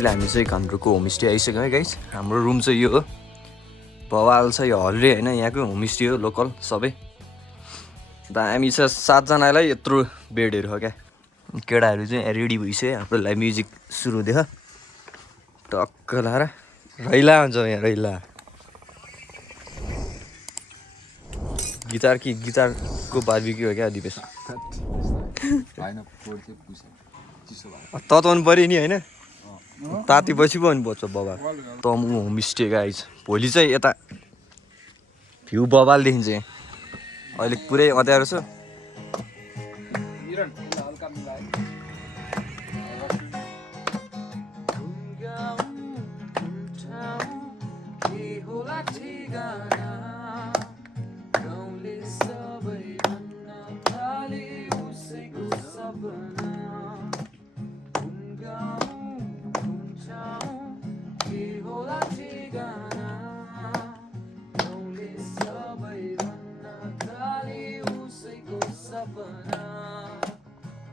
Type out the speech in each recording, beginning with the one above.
Finally हामी चाहिँ घाम्रोको homestay आइसक्यौँ है गाइस। हाम्रो रुम चाहिँ यो हो। भवाल छ यो हलले होइन, यहाँको होमस्टे हो लोकल सबै। हामी छ 7 जनालाई यत्रो बेडहरू हो क्या। केटाहरू चाहिँ रेडी भइसक्यो, हाम्रो लाइभ म्युजिक सुरु हुँदैछ। टक्क लाएर रैला हुन्छ यहाँ, रैला गिटारको बार्बिक्यू हो क्या दिपेश। तताउनु पऱ्यो नि होइन, तातेपछि पो अनि बच्छ बबाल। तमु होमस्टे गाइज। भोलि चाहिँ यता भ्यू बबाल देखिन्छ यहाँ। अहिले पुरै अँध्यारो छ।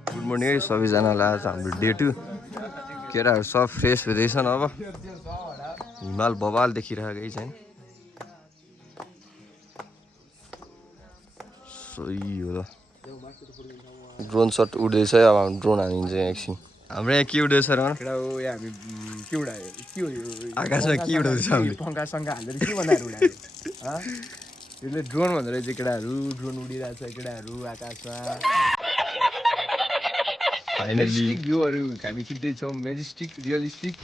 गुड मर्निङ है सबैजनालाई। आज हाम्रो डे 2। केटाहरू सब फ्रेस हुँदैछन्। अब हिमाल बबाल देखिरहेकै छैन। सही हो ल। ड्रोन सट उड्दैछ। अब हाम्रो ड्रोन हानिन्छ यहाँ एकछिन। हाम्रो यहाँ के उड्दैछ र आकाशमा के उडाउँदैछ हामीले? पङ्खासँग हालेर के बनाएर उडायो? यसले ड्रोन भनेर चाहिँ केटाहरू ड्रोन उडिरहेको छ। केटाहरू आकाशमा फाइनली भ्यूहरू हामी खिच्दैछौँ। Majestic realistic.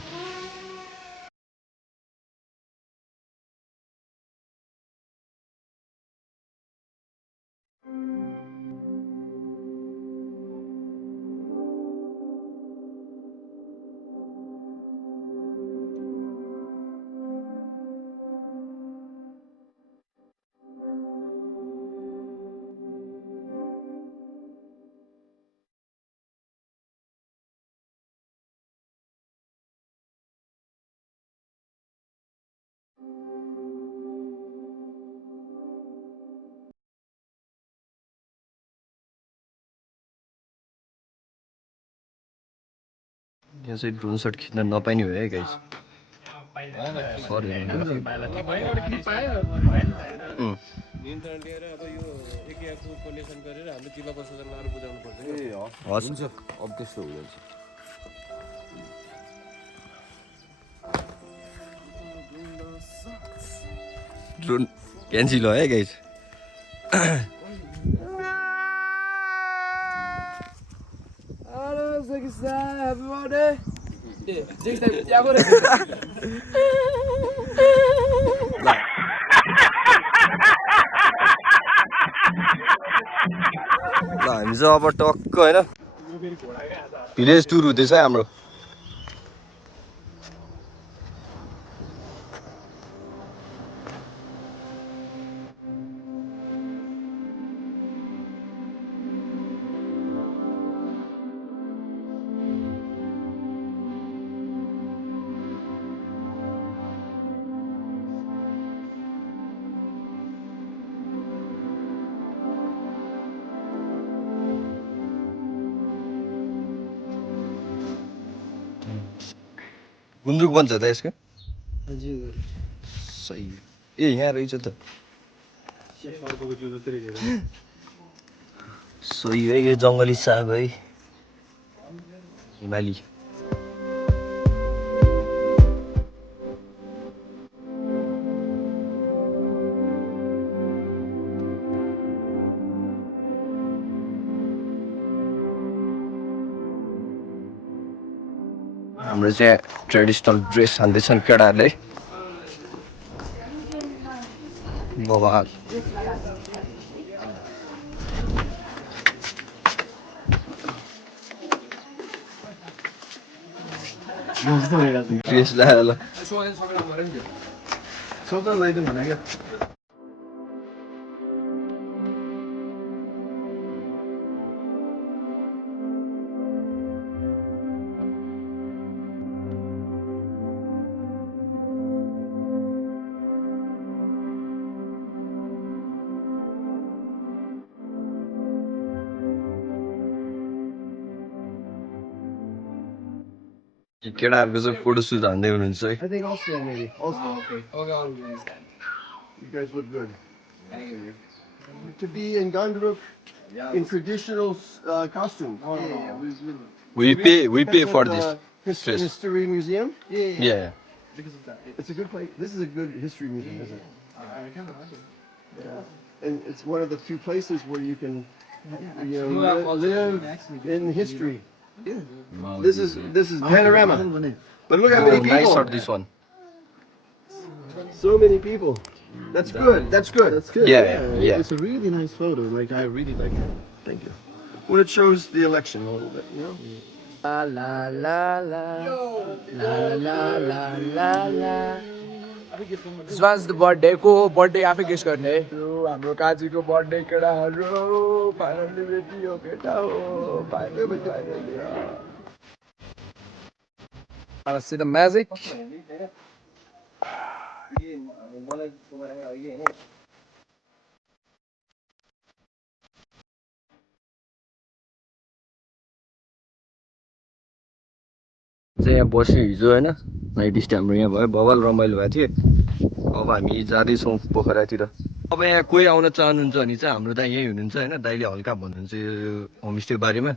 यहाँ चाहिँ ड्रोन सट खिच्न नपाइने भयो है गाइस। ड्रोन क्यान्सिल हो है गाइस। हामी चाहिँ अब टक्क होइन भिलेज टुर हुँदैछ है हाम्रो। गुन्द्रुक बन्छ त यसको? सही। ए यहाँ रहेछ त। सही है, यो जङ्गली साग है हिमाली। हाम्रो चाहिँ ट्रेडिसनल ड्रेस हाल्दैछन् केटाहरूले। बबाल। ड्रेस लगाएर ल। केटाहरूको चाहिँ फोटो सुट हान्दै हुनुहुन्छ है। I think I'll stand maybe. Okay, I'll stand. You guys look good. To be in Gandruk in traditional costume. We pay for this. History museum. Yeah. It's a good place. This is a good history museum, isn't it? Yeah. And it's one of the few places where you can, live in history. This is panorama. But look how many people. Nice shot this one. So many people. That's good. That's good. That's good. Yeah. It's a really nice photo. Like I really like it. Thank you. Well, it shows the election a little bit, La la la la la la la la la. This was the birthday को birthday आफै guess गर्ने हाम्रो काजीको birthday केटाहरु finally भेटियो केटा हो finally Wanna see the magic? चाहिँ यहाँ बस्यो हिजो होइन नाइट स्टे हाम्रो यहाँ भयो बवाल रमाइलो भएको थियो अब हामी जाँदैछौँ पोखरातिर अब यहाँ कोही आउन चाहनुहुन्छ भने चाहिँ हाम्रो दाइ यहीँ हुनुहुन्छ होइन दाइले हल्का भन्नुहुन्छ यो होमस्टे बारेमा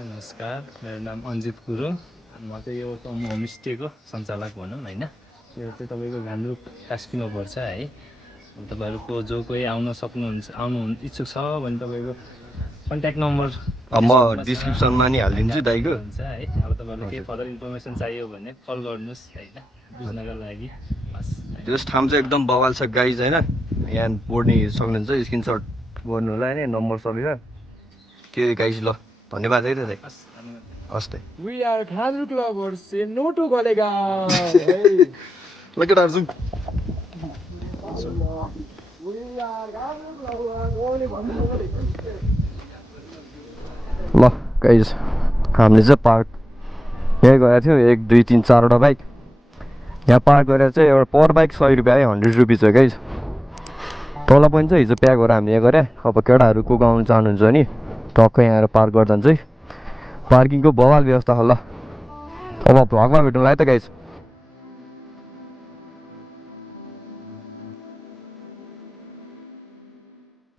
नमस्कार मेरो नाम अन्जित गुरुङ म चाहिँ यो होमस्टेको सञ्चालक भनौँ होइन यो चाहिँ तपाईँको घान्द्रुक कास्कीमा पर्छ है तपाईँहरूको जो कोही आउनु इच्छुक छ भने तपाईँको कन्ट्याक्ट नम्बर म डिस्क्रिप्सनमा नि हालिदिन्छु दाइको हुन्छ है अब तपाईँहरूलाई केही फर्दर इन्फर्मेसन चाहियो भने कल गर्नुहोस् होइन बुझ्नको लागि बस त्यस ठाउँ चाहिँ एकदम बवाल छ गाइज होइन यहाँ पढ्ने सक्नुहुन्छ स्क्रिनसट गर्नु होला होइन नम्बर सबैमा के गाइज ल धन्यवाद है त दाइ हस् त We are Gandruk lovers in Noto Galega. ल केटाहरू जाउँ ल गाइज हामीले चाहिँ पार्क यहीँ गएको थियौँ 1 2 3 4वटा बाइक यहाँ पार्क गरेर चाहिँ एउटा पर बाइक 100 रुपियाँ है 100 रुपिस हो गाइज तल पनि चाहिँ हिजो प्याक गरेर हामीले यहाँ गरेँ अब केटाहरू को गाउनु चाहनुहुन्छ भने टक्कै यहाँ आएर पार्क गर्दा चाहिँ पार्किङको बवाल व्यवस्था होला अब भ्लगमा भेटौँला है त गाइज